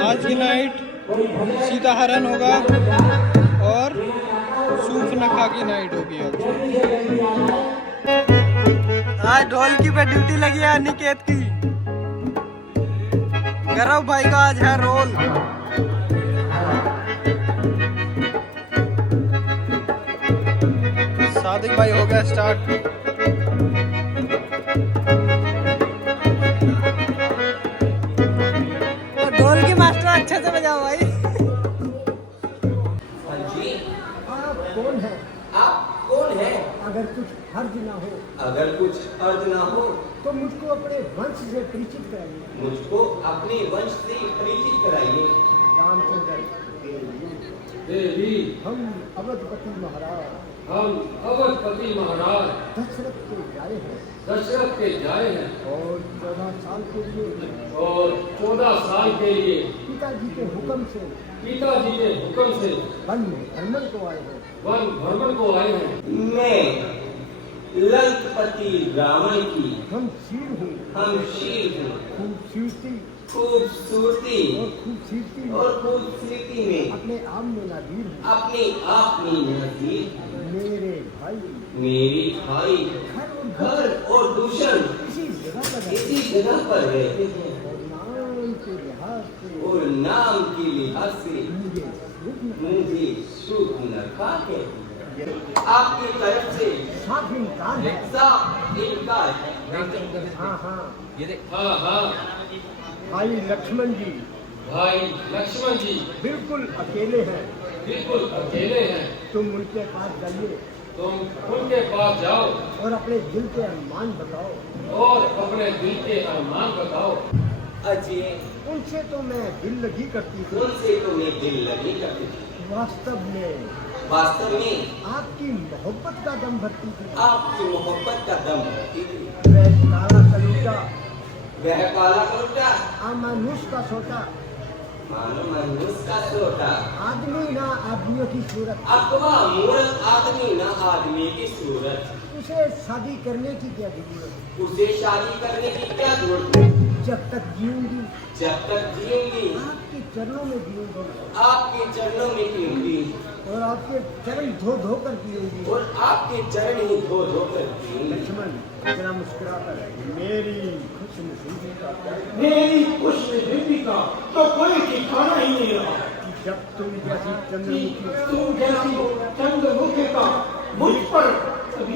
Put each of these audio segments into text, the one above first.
आज की नाइट सीता हरण होगा और सूफनखा की नाइट होगी। आज ढोलकी पे ड्यूटी लगी है अनिकेत की। गौरव भाई का आज है रोल। सादिक भाई हो गया स्टार्ट। ढोल की मास्टर अच्छे से बजाओ भाई। जी आप कौन है? आप कौन है? अगर कुछ हर्ज ना हो, अगर कुछ अर्थ ना हो तो मुझको अपने वंश से परिचित कराइए। मुझको अपने वंश से परिचित कराइए। रामचंद्र देवी, हम अवधपति महाराज, हम अवधपति महाराज दशरथ के जाए हैं दशरथ के जाए हैं और 14 साल के लिए और 14 साल के लिए पिताजी के हुक्म से पिताजी के हुक्म से वन भ्रमण को आए हैं। वन भ्रमण को आए हैं। मैं लंकपति रावण की हम शीर हूँ, हम शीर हूँ। खूबसूरती खूबसूरती और और खूबसूरती में अपने आप में नादीर हूँ। अपने आप में नजदीक मेरे भाई मेरी भाई घर और दूषण इसी जगह पर इसी जगह पर रहते हैं और नाम के लिहाज से और नाम के लिहाज से मुझे सूफनखा कहते हैं। आपकी तरफ से साफ इनकार है। साफ इनकार है। हाँ हाँ हाँ हाँ भाई लक्ष्मण जी भाई लक्ष्मण जी बिल्कुल अकेले हैं। बिल्कुल अकेले हैं। तुम उनके पास जाइए तुम उनके पास जाओ और अपने दिल के अरमान बताओ। और अपने दिल के अरमान बताओ। अजय उनसे तो मैं दिल लगी करती थी। उनसे तो मैं दिल लगी करती थी। वास्तव में आपकी मोहब्बत का दम भरती थी। आपकी मोहब्बत का दम भरती थी। वह काला कलूटा वह काला कलूटा अमानुष का सोटा मानो मनुष्य का सोटा आदमी ना आदमियों की सूरत। अथवा मूर्ख आदमी न आदमी की सूरत। उसे शादी करने की क्या जरूरत? उसे शादी करने की क्या जरूरत है? जब तक जीऊंगी जब तक जिएंगी आपके चरणों में जीऊंगी आपके चरणों में पीऊंगी और आपके चरण धो धो कर पीऊंगी। और आपके चरण ही धो धो कर पीऊंगी। लक्ष्मण जरा मुस्कुरा कर मेरी खुशनसीबी का मेरी खुशनसीबी का तो कोई ठिकाना ही नहीं रहा। जब तुम जैसी चंद्रमुखी तुम जैसी चंद्रमुखी का मुझ पर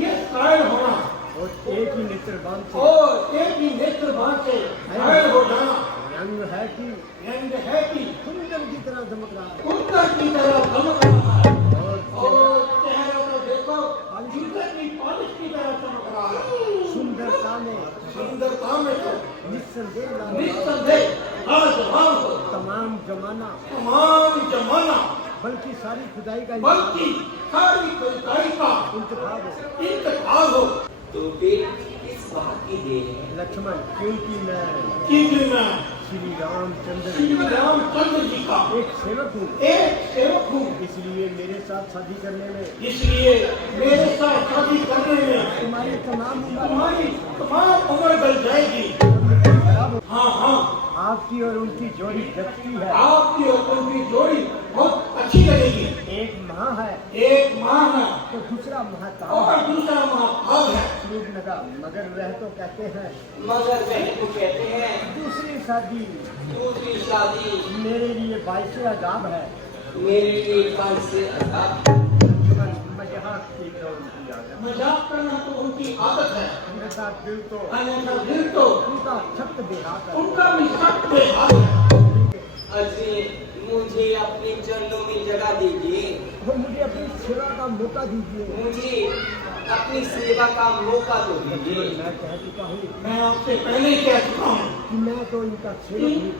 ये कायल होना और एक ही नेत्रबान से और एक ही नेत्रबान से कायल हो जाना रंग है कि कुंदन की तरह चमक रहा है उत्तर की तरह चमक रहा है और चेहरा को देखो जूते की पॉलिश की तरह चमक रहा है। सुंदरता में तो निस्संदेह निस्संदेह लाजवाब हो तमाम जमाना बल्कि सारी खुदाई का बल्कि सारी खुदाई का इंतखाब हो। तो फिर इस बात की देर है लक्ष्मण क्योंकि मैं श्री रामचंद्र जी का एक सेवक हूँ। इसलिए मेरे साथ शादी करने में तुम्हारी तमाम उम्र गल जाएगी। हाँ आपकी और उनकी जोड़ी जचती है। आपकी और उनकी जोड़ी बहुत अच्छी लगेगी। एक माँ है तो दूसरा महाताप और है। दूसरा महाभाव है। लोग लगा मगर वह तो कहते हैं मगर वह तो कहते हैं दूसरी शादी दूसरी शादी मेरे लिए बाइस अजाब है। मेरे लिए कौन से अजाब। मजाक की तो उनकी आदत मजाक करना तो उनकी आदत है। अन्यथा दिल तो उनका छत बेहात है। उनका भी सख्त बेहाल है। अजय मुझे अपने चरणों में जगह दीजिए। वो मुझे अपनी सेवा का मौका दीजिए। मुझे अपनी सेवा का मौका तो दीजिए। मैं कह चुका हूँ मैं आपसे पहले ही कह चुका हूँ कि मैं तो इनका सेवक हूँ।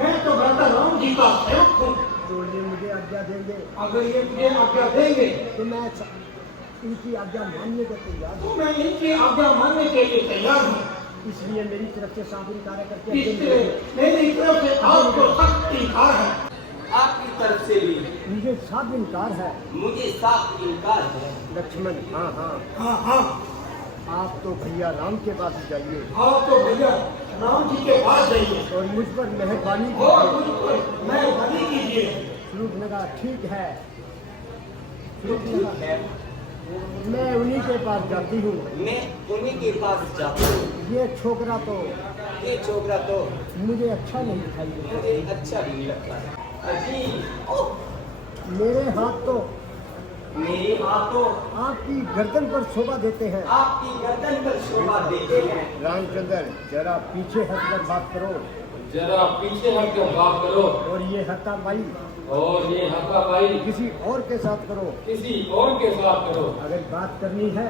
मैं तो भगवान राम जी का सेवक हूँ। तो ये मुझे आज्ञा देंगे अगर ये मुझे आज्ञा देंगे तो मैं इनकी आज्ञा मानने को तैयार तो हूँ। मैं इनकी आज्ञा मानने के लिए तैयार हूँ। इसलिए मेरी तरफ से साफ इनकार करके इसलिए मेरी तरफ से आपको सख्त इनकार है। आपकी तरफ से भी मुझे साफ इनकार है। मुझे साफ इनकार है। लक्ष्मण हाँ हाँ आप तो भैया राम के पास जाइए आप तो भैया राम जी के पास जाइए और मुझ पर मेहरबानी और कीजिए। मुझ पर मेहरबानी कीजिए। स्वरूप ने कहा ठीक है, तो ठीक है, मैं उन्हीं के पास जाती हूँ। मैं उन्हीं के पास जाता हूँ। ये छोकरा तो ये छोकरा तो मुझे अच्छा नहीं दिखाई देता। मुझे अच्छा नहीं लगता। अजी ओह, मेरे हाथ तो मेरे हाथों आपकी गर्दन पर शोभा देते हैं। आपकी गर्दन पर शोभा देते हैं। रामचंद्र जरा पीछे हटकर बात करो जरा पीछे हटकर बात करो और ये हत्ता भाई और ये हत्ताबाई किसी और के साथ करो। किसी और के साथ करो। अगर बात करनी है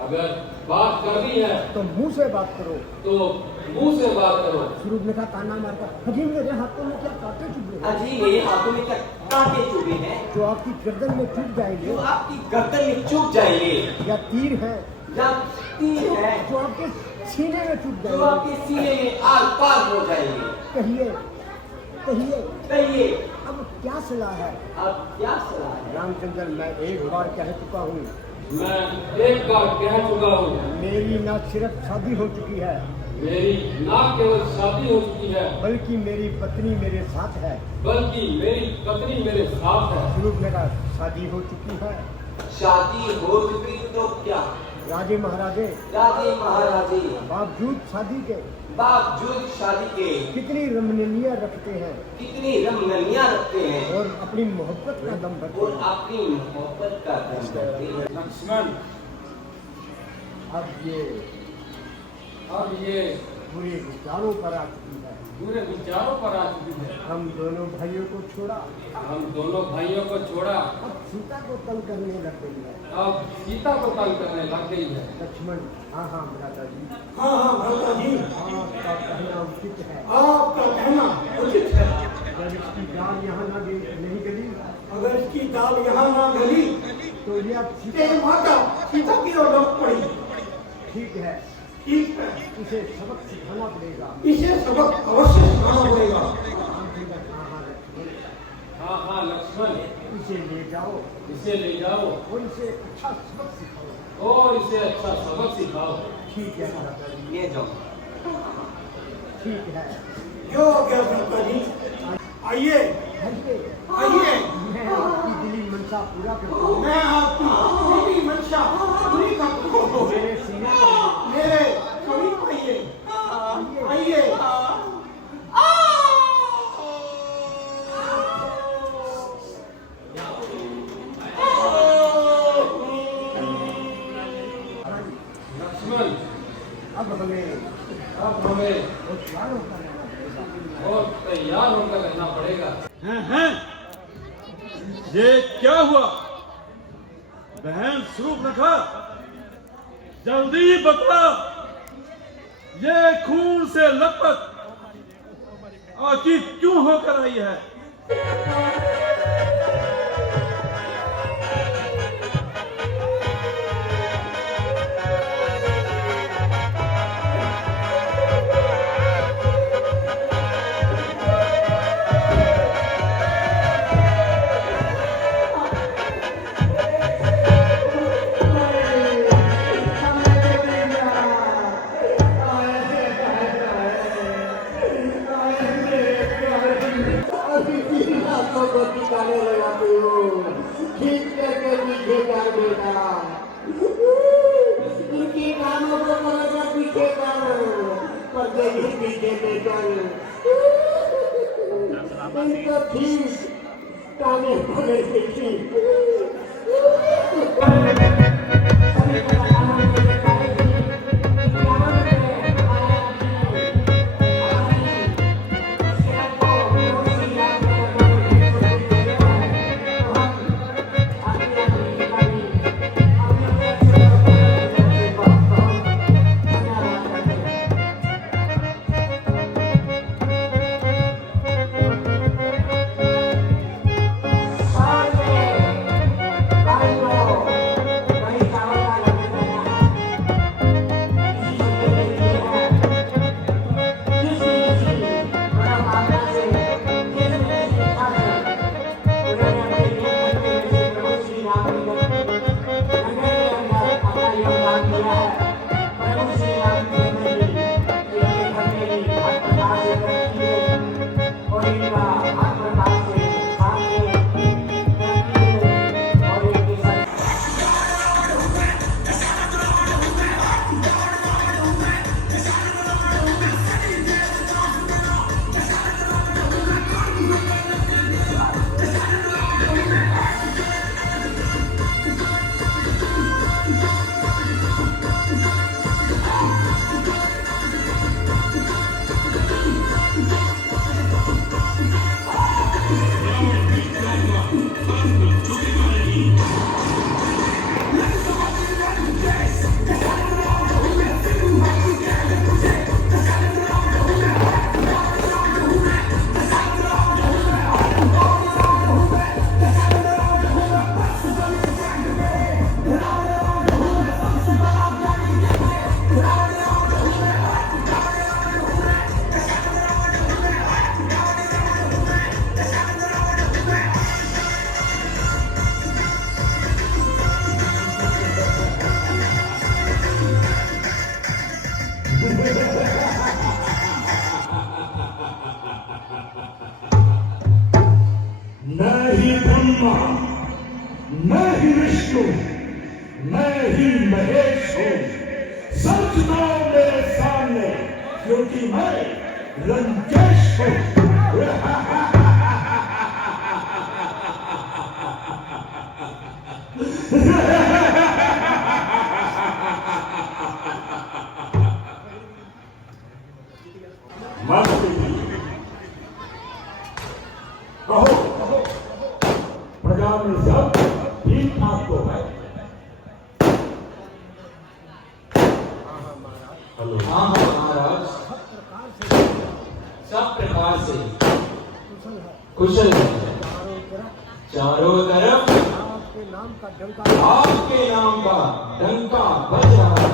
अगर बात करनी है तो मुंह से बात करो। तो मुंह से बात करो। स्वरूप ने कहा ताना मारकर, हकीम मेरे हाथों में क्या कांटे चुभे हैं अजी मेरे हाथों में क्या कांटे चुभे हैं जो आपकी गर्दन में चुभ जाएंगे, जो आपकी गर्दन में चुभ जाएंगे, या तीर है या तीर है जो आपके सीने में चुभ जो जाएंगे। आपके सीने में आर पार हो जाएंगे। कहिए कहिए कहिए अब क्या सलाह है? अब क्या सलाह है? रामचंद्र मैं एक बार कह चुका हूँ, मैं एक बार कह चुका हूँ, मेरी न सिर्फ शादी हो चुकी है मेरी ना केवल शादी हो चुकी है बल्कि मेरी पत्नी मेरे साथ है। बल्कि मेरी पत्नी मेरे साथ है। स्वरूप ने कहा शादी हो चुकी है। शादी हो चुकी तो क्या, राजे महाराजे राजे महाराजे बावजूद शादी के बावजूद शादी के कितनी रमणीय रखते हैं कितनी रमणीय रखते हैं और अपनी मोहब्बत का दम भरते और हैं। अपनी मोहब्बत का दम करते हैं। लक्ष्मण अब ये बुरे विचारों पर आ चुकी है। पूरे विचारों पर आ चुकी है। हम दोनों भाइयों को छोड़ा, हम दोनों भाइयों को छोड़ा, अब सीता को तंग करने लग गई है। अब सीता को तंग करने लग गई है। लक्ष्मण हाँ भ्राता जी, हाँ हाँ भ्राता जी, आपका कहना उचित है। आपका कहना उचित है। जब इसकी जान यहाँ नहीं गली अगर इसकी दाल यहाँ ना गली तो ये अब तेरी माता सीता की ओर लौट पड़ी। ठीक है, ठीक है, इसे सबक सिखाना पड़ेगा। इसे सबक अवश्य सिखाना पड़ेगा। हाँ हाँ लक्ष्मण, इसे ले जाओ इसे ले जाओ और इसे अच्छा सबक सिखाओ। और इसे अच्छा सबक सिखाओ। ठीक है भ्राता जी, ले जाओ। ठीक है। जो हो गया भ्राता जी, आइए हटिए, आइए, मैं आपकी दिली मंशा पूरा करता हूँ। मैं आपकी पूरी मंशा पूरी करता हूँ। मेरे सीने पर मेरे समीप आइए, आइए। लक्ष्मण, अब हमें होशियार होकर रहना पड़ेगा। और तैयार होकर रहना पड़ेगा। हैं? ये क्या हुआ? बहन स्वरूप रखा, जल्दी बता, ये खून से लपट आखिर क्यों होकर आई है? इनकी कानों को पीछे पर्दे भी पीछे इनको ठीक ताने पड़े मैं ही ब्रह्मा, मैं ही विष्णु, मैं ही महेश हूँ। सच दो मेरे सामने, क्योंकि मैं लंकेश हूँ। कहो प्रजा में सब ठीक ठाक तो है। हेलो। हाँ महाराज, सब प्रकार से कुशल है। चारों तरफ आपके नाम का डंका बज रहा है।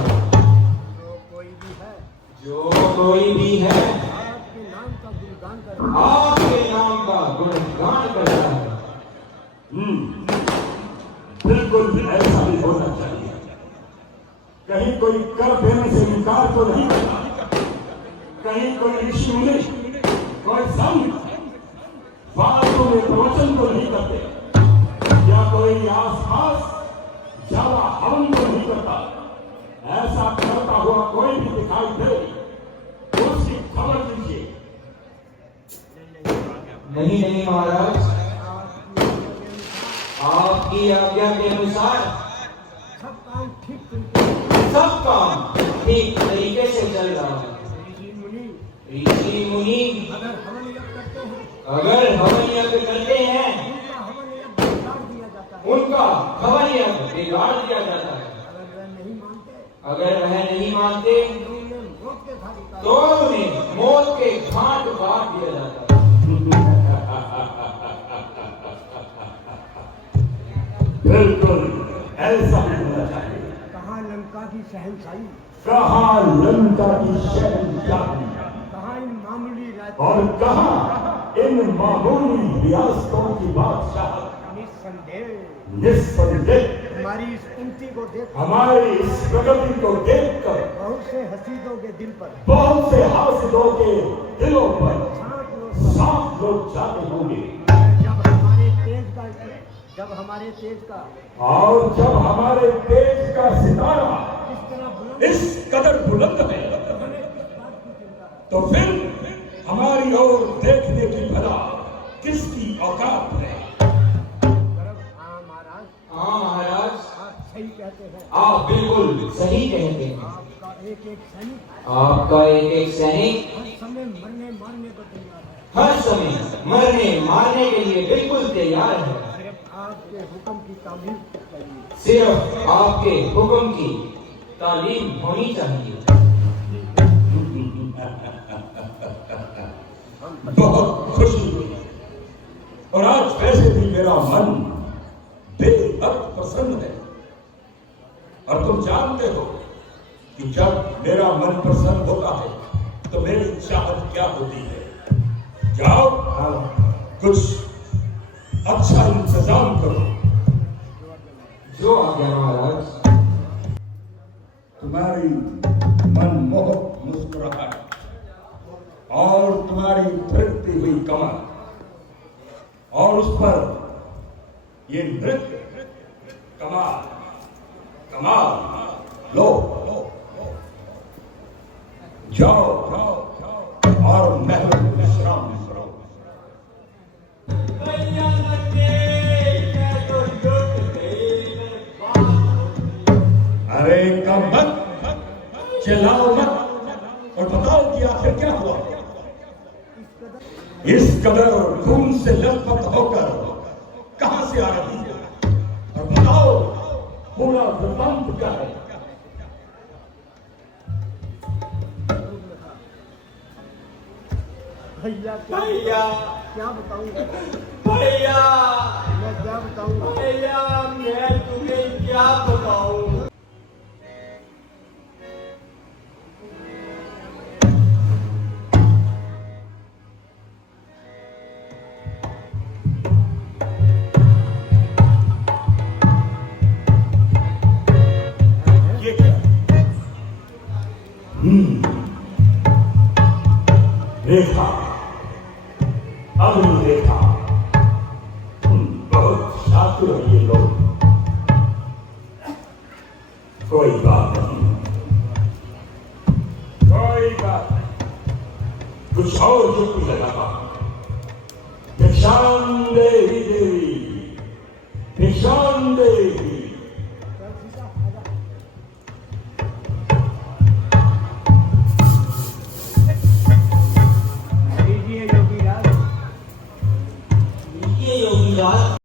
जो कोई भी है आपके नाम का गुणगान कर रहा है। आपके नाम का गुणगान कर रहा है। बिल्कुल ऐसा ही होना चाहिए। कहीं कोई कर देने से इनकार तो नहीं करता, कहीं कोई ऋषि मुनि, कोई संत फालतू में प्रवचन तो नहीं करते, या कोई आसपास ज्यादा हवन तो नहीं करता। ऐसा करता हुआ कोई भी दिखाई दे, उसकी खबर दीजिए। नहीं महाराज, आपकी आज्ञा के अनुसार सब काम ठीक तरीके से चल रहा है। ऋषि मुनि अगर हवन यज्ञ करते हैं, उनका हवन यज्ञ बिगाड़ दिया जाता है। अगर वह नहीं मानते तो उन्हें मौत के घाट उतार दिया जाता है। बिल्कुल ऐसा ही होना चाहिए। कहाँ लंका की शहंशाही, कहाँ लंका की शहंशाही, कहाँ इन मामूली और कहाँ इन मामूली रियासतों की बादशाह। निस्संदेह हमारी इस उन्नति को देख, हमारी इस प्रगति को देखकर बहुत से हसीदों के दिल पर, बहुत से हासिदों के दिलों पर सांप लोग जाते होंगे। जब हमारे तेज का और जब हमारे देश का सितारा इस तरह बुलंद, इस कदर बुलंद है, तो फिर हमारी ओर देखने की भला किसकी औकात है? हाँ महाराज, आप सही कहते हैं। आप बिल्कुल सही कहते हैं। आपका एक एक सैनिक, आपका एक एक सैनिक हर समय मरने मारने को तैयार है। हर समय मरने मारने के लिए बिल्कुल तैयार है। सिर्फ आपके हुक्म की तालीम चाहिए। सिर्फ आपके हुक्म की तालीम होनी चाहिए। बहुत खुशी हुई, और आज वैसे भी मेरा मन बेहद प्रसन्न है। और तुम जानते हो कि जब मेरा मन प्रसन्न होता है तो मेरी चाहत क्या होती है। जाओ कुछ अच्छा इंतजाम करो। जो आज्ञा महाराज। तुम्हारी मनमोहक मुस्कुराहट और तुम्हारी थरकती हुई कमर, और उस पर ये नृत्य, कमाल कमाल। लो जाओ और महल में विश्राम करो। अरे कम मत, चिल्लाओ मत और बताओ कि आखिर क्या हुआ। इस कदर खून से लथपथ होकर कहां से आ रही है, और पूरा वृतांत क्या है? भैया क्या बताऊं भैया मैं क्या बताऊं भैया मैं तुम्हें क्या बताऊं? ये क्या? रेखा, अग्नि रेखा। बहुत शातिर है ये लोग। कोई बात नहीं, कोई बात नहीं। कुछ और जुक्ति लगाता हूं। भिक्षांदेहि देवी, भिक्षांदेहि। लीजिए योगी राज ये योगी राज